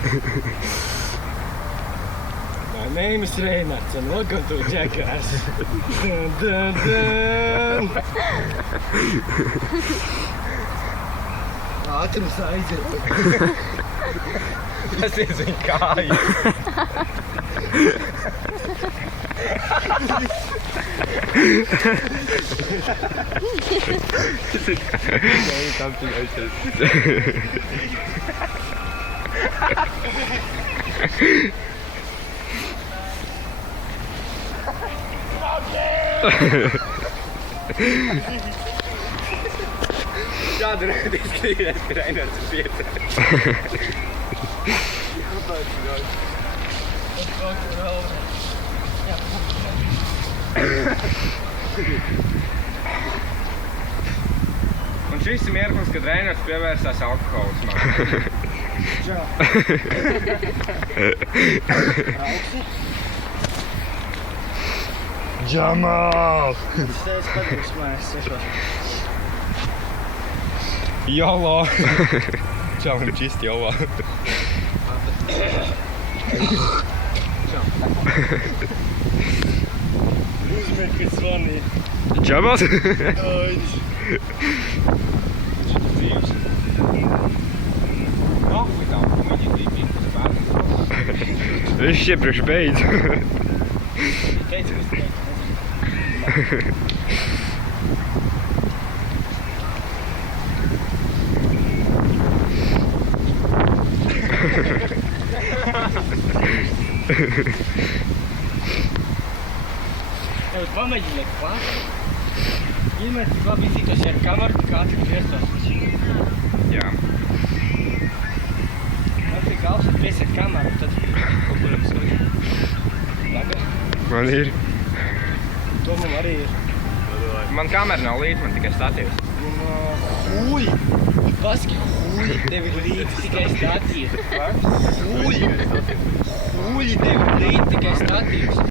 My name is Reynards and welcome to Jackass. Dun, dun, dun. Ātrums aiziet. Tas ir viņa kāja. Tam tik aiziet. Šādi redīs skrienēs, ka Reynards ir piecēlis. Un šis ir mirklis, kad Reynards pievērsās alkoholismam. Čau. Auksi? Džamal! Es tevi skatos mājās sešos. Jolo! Čau, un čist jolo. Čau. Uzmēr, kad zvanīja. Džamals? Aidis. Dzīves. Nav likām, ka viņi bija pirms bērnus. Viņš iepriekš beidz. Teicu, ka es teicu. Tev pamēģiniet klāt. Iemet tik labi iztītos ar kameru, tik ātri grieztos. Jā. Man tik galvas atgriez ar kameru, tad kaut kuram skatīt. Labi? Man ir. To man arī ir. Man kamera nav līdz, man tikai statīvs. Huj! Paski, huj, tev ir līdzi tikai statīvs. Huj! Huj, tev ir līdzi tikai statīvs.